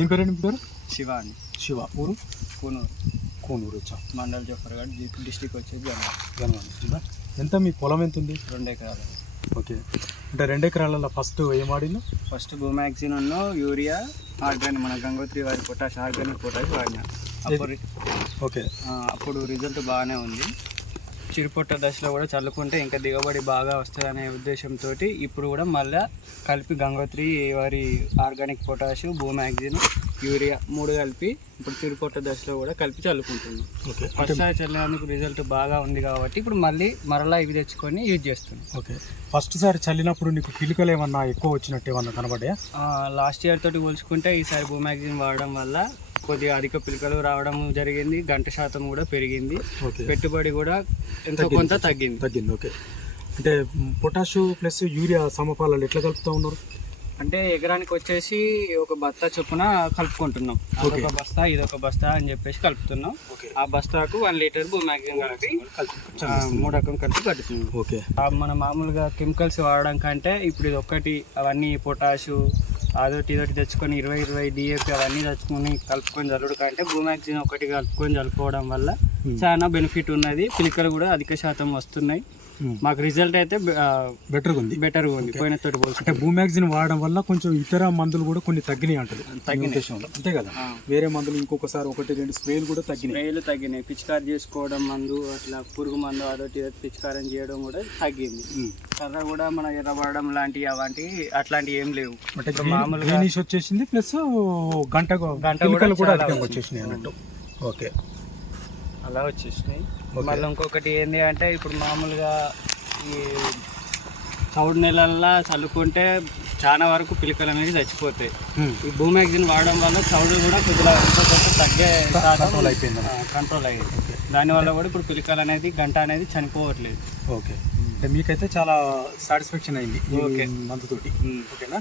ఏం పేరండి మీ పేరు? శివ అండి. శివ. ఊరు? కూనూరు. కోనూరు. వచ్చా. మండల్ జఫర్గఢ్ డిస్టిక్ వచ్చేది గన్వాన్. ఎంత మీ పొలం ఎంత ఉంది? 2 ఎకరాలు. ఓకే. అంటే 2 ఎకరాలలో ఫస్ట్ ఏం వాడినా? ఫస్ట్ బూమాక్సిన్ యూరియా ఆర్గానిక్ మన గంగోత్రి వారి పొటాష్ ఆర్గానిక్ పొటాష్ వాడినా. అప్పుడు ఓకే. అప్పుడు రిజల్ట్ బాగానే ఉంది. చిరుపొట్ట దశలో కూడా చల్లుకుంటే ఇంకా దిగుబడి బాగా వస్తుందనే ఉద్దేశంతో ఇప్పుడు కూడా మళ్ళీ కలిపి గంగోత్రి వారి ఆర్గానిక్ పొటాష్ బూమాక్సిన్ యూరియా 3 కలిపి ఇప్పుడు చిరుపొట్ట దశలో కూడా కలిపి చల్లుకుంటున్నాం. ఓకే. ఫస్ట్ సారి చల్లినందుకు రిజల్ట్ బాగా ఉంది కాబట్టి ఇప్పుడు మరలా ఇవి తెచ్చుకొని యూజ్ చేస్తున్నాం. ఓకే. ఫస్ట్ సారి చల్లినప్పుడు నీకు పిలుకలు ఏమన్నా ఎక్కువ వచ్చినట్టు ఏమన్నా కనబడ్డాయా? లాస్ట్ ఇయర్ తోటి పోల్చుకుంటే ఈసారి బూమాక్సిన్ వాడడం వల్ల కొద్దిగా అధిక పిలుకలు రావడం జరిగింది. గంట శాతం కూడా పెరిగింది. పెట్టుబడి కూడా ఎంతో కొంత తగ్గింది. ఓకే. అంటే పొటాషు ప్లస్ యూరియా సమపాలలో ఎట్లా కలుపుతూ ఉన్నారు? అంటే ఎకరానికి వచ్చేసి ఒక బస్తా చొప్పున కలుపుకుంటున్నాం. ఒక బస్తా ఇదొక బస్తా అని చెప్పేసి కలుపుతున్నాం. ఆ బస్తాకు 1 లీటర్ బూమాక్సిన్ కలిపి 3 రకం కలిపి కలుపుతున్నాం. ఓకే. మన మామూలుగా కెమికల్స్ వాడడం కంటే ఇప్పుడు ఇది ఒక్కటి అవన్నీ పొటాషు అదొకటి ఇదొకటి తెచ్చుకొని 20 డిఏపి అవన్నీ తెచ్చుకొని కలుపుకొని చల్లుడు కంటే బూమాక్సిన్ ఒకటి కలుపుకొని చల్లుకోవడం వల్ల చాలా బెనిఫిట్ ఉన్నది. పిలికలు కూడా అధిక శాతం వస్తున్నాయి. మాకు రిజల్ట్ అయితే బెటర్గా ఉంది పోయిన తోటి పోల్చి. అంటే బూమాక్సిన్ వాడడం వల్ల కొంచెం ఇతర మందులు కూడా కొన్ని తగ్గినాయి అంటారు. అంతే కదా? వేరే మందులు ఇంకొకసారి 1-2 స్ప్రేలు కూడా తగ్గినాయి. పిచికారి చేసుకోవడం మందు అట్లా పురుగు మందు అదొకటి పిచికారం చేయడం కూడా తగ్గింది. కర్ర కూడా మన ఎర్రబడడం లాంటివి అట్లాంటివి ఏం లేవు. మామూలుగా వచ్చేసింది. ప్లస్ గంట కూడా వచ్చేసినాయి అన్నట్టు. ఓకే. అలా వచ్చేసినాయి. మళ్ళీ ఇంకొకటి ఏంటి అంటే ఇప్పుడు మామూలుగా ఈ చౌడు నెలల్లో చల్లుకుంటే చాలా వరకు పిలికలు అనేది చచ్చిపోతాయి. ఈ బూమాక్సిన్ వాడడం వల్ల చౌడు కూడా కొద్దిగా తగ్గే కంట్రోల్ అయ్యింది. దానివల్ల కూడా ఇప్పుడు పిలికలు అనేది గంట అనేది చనిపోవట్లేదు. ఓకే. అంటే మీకైతే చాలా సాటిస్ఫాక్షన్ అయింది. ఓకే. మందుతోటి. ఓకేనా?